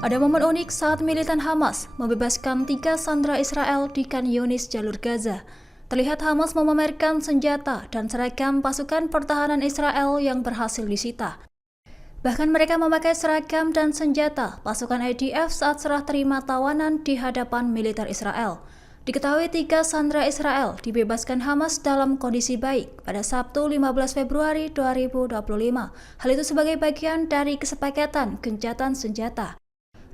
Ada momen unik saat militan Hamas membebaskan 3 sandera Israel di Khan Yunis, jalur Gaza. Terlihat Hamas memamerkan senjata dan seragam pasukan pertahanan Israel yang berhasil disita. Bahkan mereka memakai seragam dan senjata pasukan IDF saat serah terima tawanan di hadapan militer Israel. Diketahui 3 sandera Israel dibebaskan Hamas dalam kondisi baik pada Sabtu 15 Februari 2025. Hal itu sebagai bagian dari kesepakatan gencatan senjata.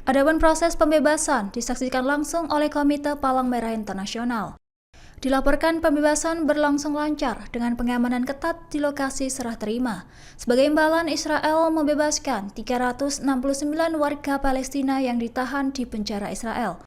Adapun proses pembebasan disaksikan langsung oleh Komite Palang Merah Internasional. Dilaporkan pembebasan berlangsung lancar dengan pengamanan ketat di lokasi serah terima. Sebagai imbalan, Israel membebaskan 369 warga Palestina yang ditahan di penjara Israel.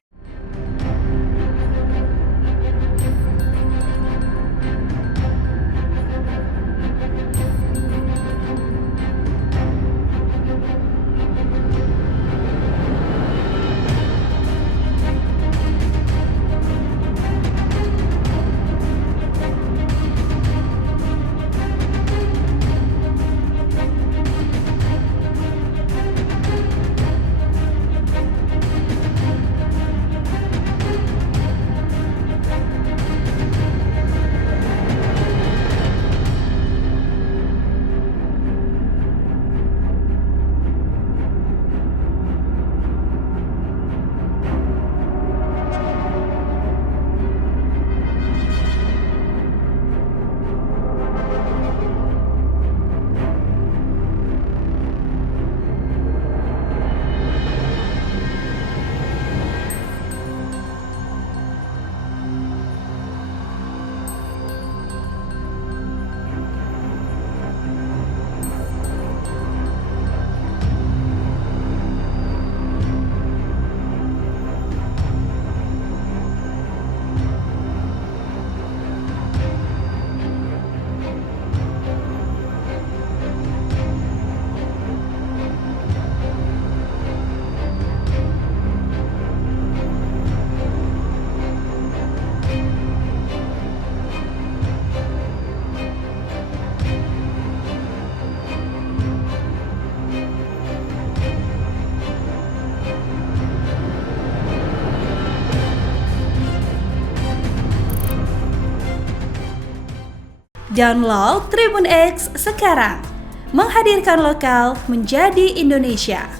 Download Tribun X sekarang, menghadirkan lokal menjadi Indonesia.